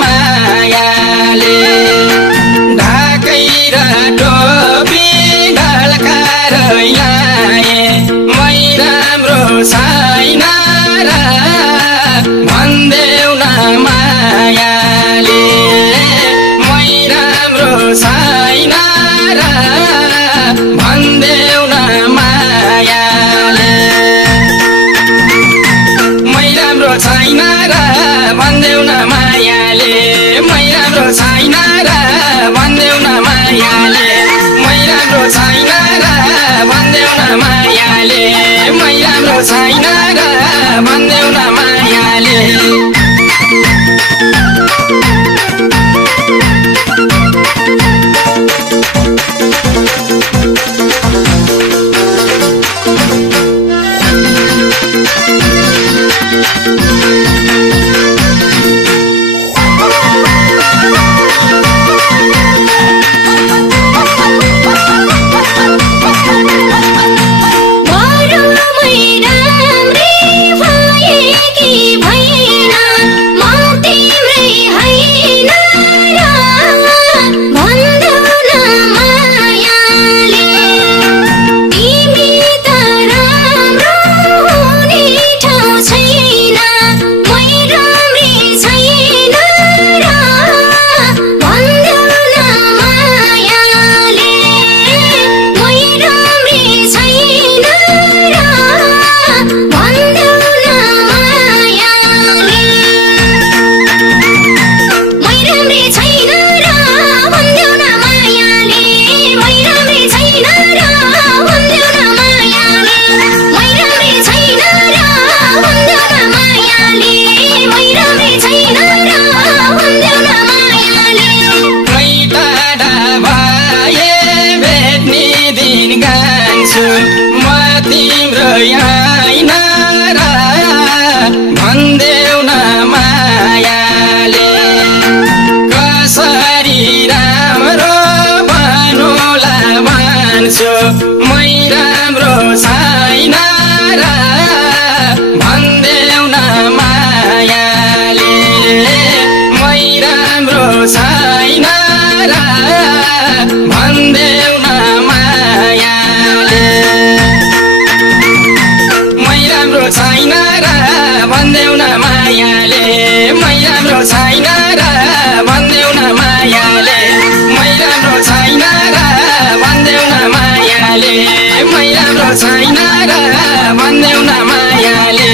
मायाले ढाकै र टोपी ढल्काएर ल्याए मै राम्रो छैन र भन्देऊ न मायाले मै राम्रो छैन र भन्देऊ न मायाले मै राम्रो छैन र भन्देऊ न मायाले मै राम्रो छैन र भन्देऊ न मायाले मै राम्रो छैन र भन्देऊ न मायाले मै राम्रो छैन र भन्देऊ न मायाले भन्देऊ न मायाले कसरी राम्रो बनोला भन्छु मै राम्रो छैन र भन्देऊ न मायाले मै राम्रो छैन र भन्देऊ न मायाले मै राम्रो छैन र भन्देऊ न मायाले मै राम्रो छैन र भन्देऊ न मायाले मै राम्रो छैन र भन्देऊ न मायाले मै राम्रो छैन र भन्देऊ न मायाले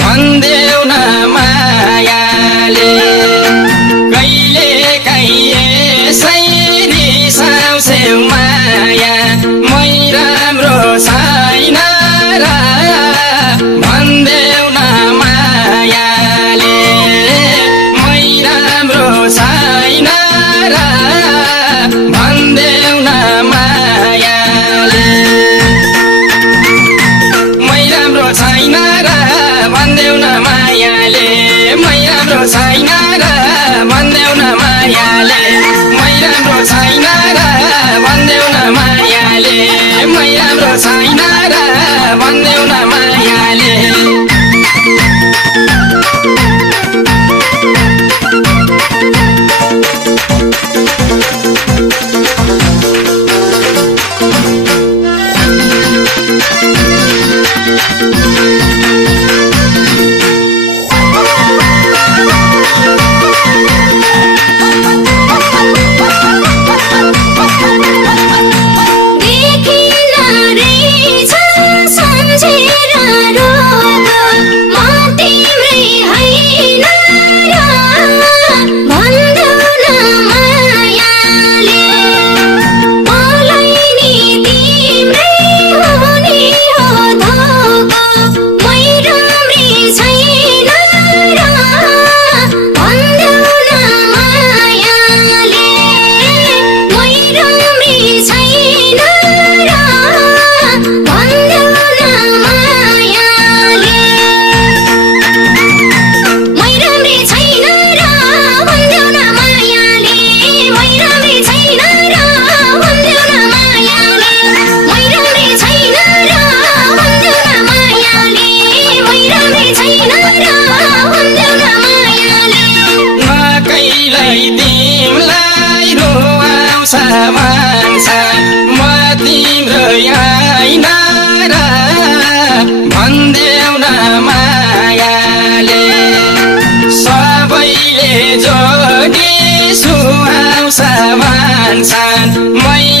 भन्देऊ न मायाले कहिले कहिले सैरी साउसेउ माया मै राम्रो छैन र भन्देऊ न मायाले मै राम्रो छैन र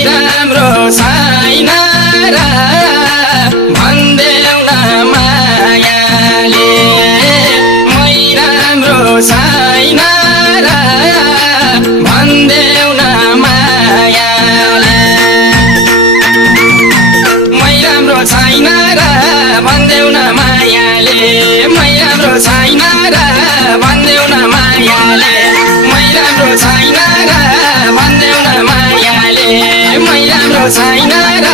राम्रो छैन र भन्देऊ न मायाले मै राम्रो छैन र भन्देऊ न मायाले मै राम्रो छैन र भन्देऊ न मायाले मै राम्रो छैन र भन्देऊ न मायाले मै राम्रो छैन र भन्देऊ न मायाले मै राम्रो छैन र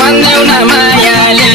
भन्देऊ न मायाले